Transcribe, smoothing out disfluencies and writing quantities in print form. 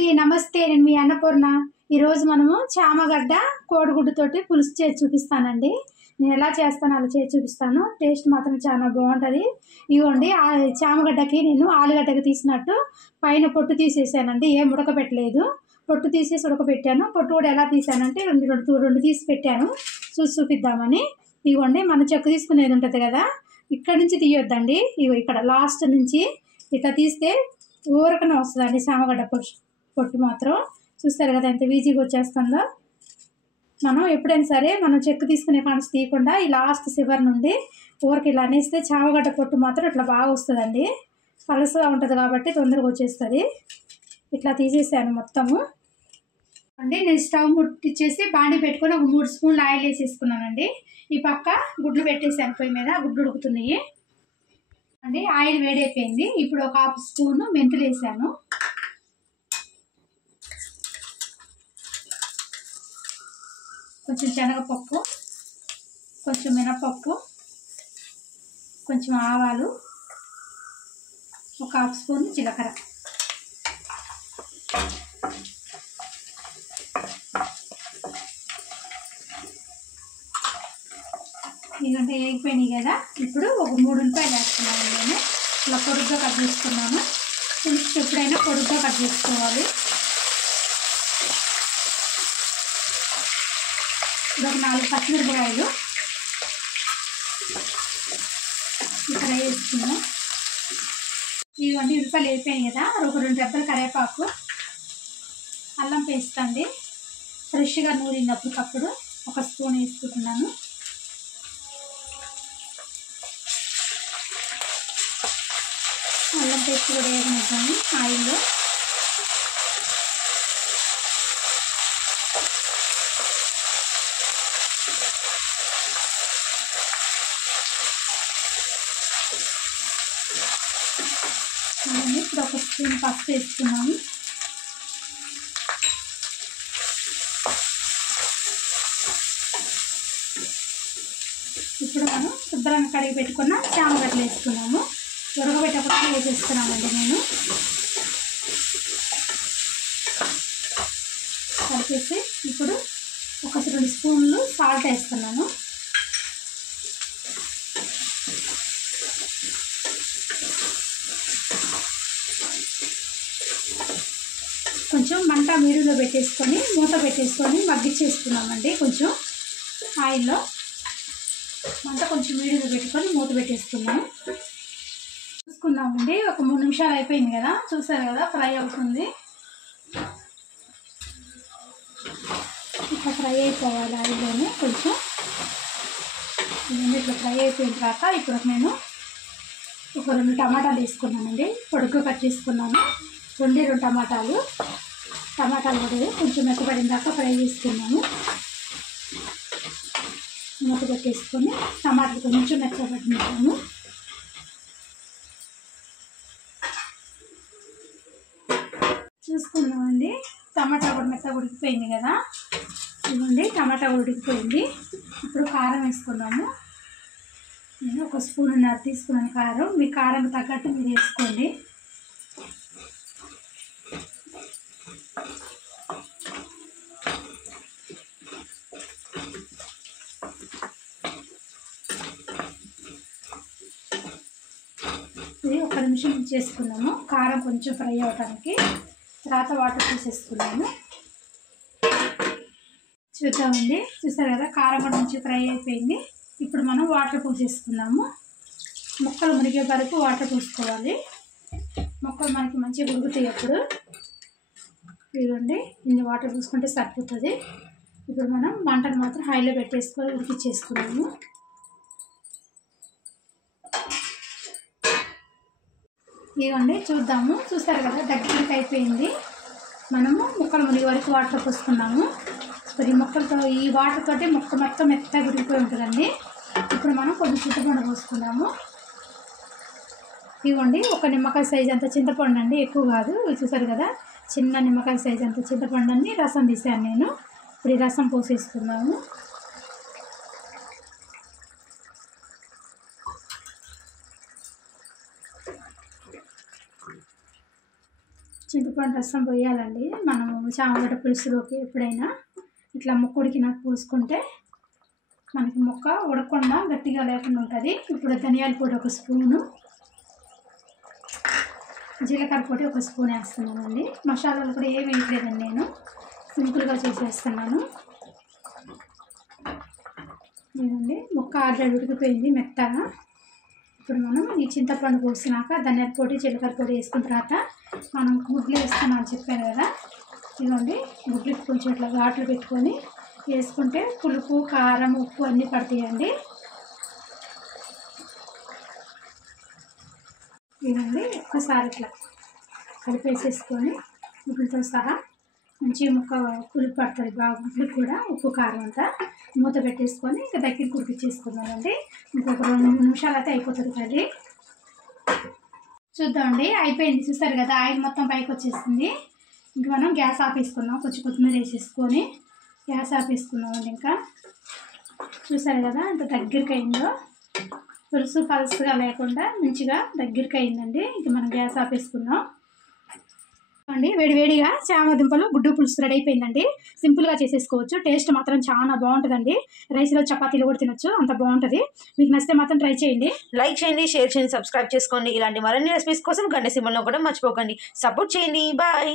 అండి, నమస్తే. నేను మీ అన్నపూర్ణ. ఈరోజు మనము చామగడ్డ కోడిగుడ్డుతోటి పులుసు చేసి చూపిస్తానండి. నేను ఎలా చేస్తానో అలా చేసి చూపిస్తాను. టేస్ట్ మాత్రం చాలా బాగుంటుంది. ఇవ్వండి, ఆ చామగడ్డకి నేను ఆలుగడ్డకి తీసినట్టు పైన పొట్టు తీసేసానండి. ఏం ఉడకబెట్టలేదు, పొట్టు తీసేసి ఉడకబెట్టాను. పొట్టు కూడా ఎలా తీసానంటే రెండు తీసి పెట్టాను, చూపిద్దామని. ఇవ్వండి, మన చెక్కు తీసుకునేది ఉంటుంది కదా, ఇక్కడ నుంచి తీయొద్దండి. ఇగో ఇక్కడ లాస్ట్ నుంచి ఇట్లా తీస్తే ఊరకనే వస్తుందండి చామగడ్డ పొట్టు మాత్రం. చూస్తారు కదా ఎంత ఈజీగా వచ్చేస్తుందో. మనం ఎప్పుడైనా సరే మనం చెక్కు తీసుకునే కాన్స్ తీయకుండా ఈ లాస్ట్ చివరి నుండి ఊరికి ఇలా అనేస్తే చామగడ్డ పొట్టు మాత్రం ఇట్లా బాగా వస్తుందండి. పలసగా ఉంటుంది కాబట్టి తొందరగా వచ్చేస్తుంది. ఇట్లా తీసేసాను మొత్తము అండి. నేను స్టవ్ ముట్టించేసి బాండి పెట్టుకొని ఒక 3 స్పూన్లు ఆయిల్ వేసేసుకున్నానండి. ఈ పక్క గుడ్లు పెట్టేసాను పొయ్యి మీద, గుడ్లు ఉడుకుతున్నాయి అండి. ఆయిల్ వేడైపోయింది. ఇప్పుడు ఒక 1/2 స్పూన్ మెంతులు వేసాను. కొంచెం శనగపప్పు, కొంచెం మినపప్పు, కొంచెం ఆవాలు, ఒక 1/2 స్పూన్ జీలకర్ర. ఇదంటే వేగిపోయినాయి కదా. ఇప్పుడు ఒక 3 ఉల్లిపాయలు వేస్తున్నాను. నేను ఇలా పొడుగ్గా కట్ చేసుకున్నాను. పులుసు ఎప్పుడైనా పొడుగ్గా కట్ చేసుకోవాలి. ఒక 4 పచ్చిమిరపకాయలు ఇక్కడ వేసుకున్నాం. ఇవన్నీ ఉల్లిపాయలు వేసిపోయాయి కదా. ఒక 2 రెబ్బలు కరివేపాకు, అల్లం పేస్ట్ అండి ఫ్రెష్గా నూరినప్పటికప్పుడు ఒక స్పూన్ వేసుకుంటున్నాను. అల్లం పేస్ట్ కూడా వేయనిద్దాము ఆయిల్లో. ఇప్పుడు ఒక స్పూన్ పసుపు వేసుకున్నాము. ఇప్పుడు మనం శుభ్రంగా కడిగి పెట్టుకున్న చామగడ్డలు వేసుకున్నాము. ఉడకబెట్టకుండా వేసేస్తున్నామండి. నేను కలిపేసి ఇప్పుడు ఒక 2 స్పూన్లు సాల్ట్ వేస్తున్నాను. కొంచెం మంట మీడియంలో పెట్టేసుకొని మూత పెట్టేసుకొని మగ్గిచ్చేసుకున్నామండి. కొంచెం ఆయిల్లో మంట కొంచెం మీడియంలో పెట్టుకొని మూత పెట్టేసుకున్నాము. చూసుకుందామండి. ఒక 3 నిమిషాలు అయిపోయింది కదా. చూసారు కదా, ఫ్రై అవుతుంది. ఇట్లా ఫ్రై అయిపోవాలి ఆయిల్లోనే కొంచెం. ఇట్లా ఫ్రై అయిపోయిన తర్వాత ఇప్పుడు నేను ఒక 2 టమాటాలు వేసుకున్నానండి. పొడుగ్గా కట్ చేసుకున్నాను. 2 టమాటాలు కూడా కొంచెం మెత్తపడిన దాకా ఫ్రై చేసుకున్నాము. మూత పెట్టేసుకొని టమాటాలు కొంచెం మెత్తపడినాము. చూసుకున్నామండి. టమాటా కూడా మెత్తగా ఉడికిపోయింది కదా. ఇవ్వండి, టమాటా కూడా ఉడికిపోయింది. ఇప్పుడు కారం వేసుకున్నాము. నేను ఒక స్పూన్నర తీసుకున్నాను కారం. మీ కారం తగ్గట్టు మీరు వేసుకోండి. ఇది 1 నిమిషం చేసుకున్నాము. కారం కొంచెం ఫ్రై అవడానికి. తర్వాత వాటర్ తీసేసుకున్నాము. చూద్దామండి. చూసారు కదా, కారం కూడా మంచిగా ఫ్రై అయిపోయింది. ఇప్పుడు మనం వాటర్ పోసేసుకున్నాము. ముక్కలు మునిగే వరకు వాటర్ పోసుకోవాలి. ముక్కలు మనకి మంచిగా ఉడుకుతాయి అప్పుడు. ఇదిగోండి, ఇన్ని వాటర్ పోసుకుంటే సరిపోతుంది. ఇప్పుడు మనం మంటను మాత్రం హైలో పెట్టేసుకొని ఉడికిచ్చేసుకున్నాము. ఇదిగోండి, చూద్దాము. చూసారు కదా, దగ్గరికి అయిపోయింది. మనము ముక్కలు మునిగే వరకు వాటర్ పోసుకున్నాము. ఈ ముక్కలతో, ఈ వాటర్ తోటి ముక్క మొత్తం మెత్తగా ఉడికిపోయి ఉంటుందండి. ఇప్పుడు మనం కొంచెం చింతపండు పోసుకున్నాము. ఇవ్వండి, ఒక నిమ్మకాయ సైజ్ అంత చింతపండు అండి, ఎక్కువ కాదు. చూసారు కదా, చిన్న నిమ్మకాయ సైజ్ అంత చింతపండు అండి. రసం తీసాను నేను. ఇప్పుడు ఈ రసం పోసేసుకున్నాము. చింతపండు చింతపండు రసం పోయాలండి మనము చామగడ్డ పులుసులోకి. ఎప్పుడైనా ఇట్లా ముక్క ఉడికినాక పోసుకుంటే మనకి ముక్క ఉడకకుండా గట్టిగా లేకుండా ఉంటుంది. ఇప్పుడు ధనియాల పొడి 1 స్పూను, జీలకర్ర పొడి 1 స్పూన్ వేస్తున్నానండి. మసాలాలు కూడా ఏమి వేయట్లేదండి, నేను సింపుల్గా చేసేస్తున్నాను. ఇదండి ముక్క ఆల్రెడీ ఉడికిపోయింది మెత్తగా. ఇప్పుడు మనం ఈ చింతపండు పోసినాక ధనియాల పొడి జీలకర్ర పొడి వేసుకున్న తర్వాత మనం గుడ్లు వేస్తున్నామని చెప్పాను కదా, ఇదిగోండి గుడ్లకి కొంచెం ఇట్లా ఘాట్లు పెట్టుకొని వేసుకుంటే పులుపు కారం ఉప్పు అన్నీ పడతాయండి. ఇదండి ఒక్కసారి ఇట్లా కలిపేసేసుకొని గుడ్లతో సహా మంచి ముక్క పులుపు పడుతుంది బాగా. గుడ్లకు కూడా ఉప్పు కారం అంతా మూత పెట్టేసుకొని ఇంకా దగ్గరికి ఉడికిచ్చేసుకుందామండి. ఇంకొక 2 నిమిషాలు అయితే అయిపోతుంది కర్రీ. చూద్దామండి, అయిపోయింది. చూసారు కదా ఆయిల్ మొత్తం పైకి వచ్చేసింది. ఇంక మనం గ్యాస్ ఆపేసుకుందాం. కొంచెం కొత్తిమీర వేసేసుకొని గ్యాస్ ఆపేసుకుందామండి. ఇంకా చూసారు కదా ఎంత దగ్గరికి అయిందో, పులుసు పలుసుగా లేకుండా మంచిగా దగ్గరికి అయిందండి. ఇంక మనం గ్యాస్ ఆపేసుకుందాం అండి. వేడివేడిగా చామదుంపలు గుడ్డు పులుసు రెడీ అయిపోయిందండి. సింపుల్గా చేసేసుకోవచ్చు. టేస్ట్ మాత్రం చాలా బాగుంటుందండి. రైస్లో చపాతీలు కూడా తినొచ్చు, అంత బాగుంటుంది. మీకు నచ్చితే మాత్రం ట్రై చేయండి. లైక్ చేయండి, షేర్ చేయండి, సబ్స్క్రైబ్ చేసుకోండి. ఇలాంటి మరిన్ని రెసిపీస్ కోసం గంట సింబల్ని కూడా మర్చిపోకండి. సపోర్ట్ చేయండి. బాయ్.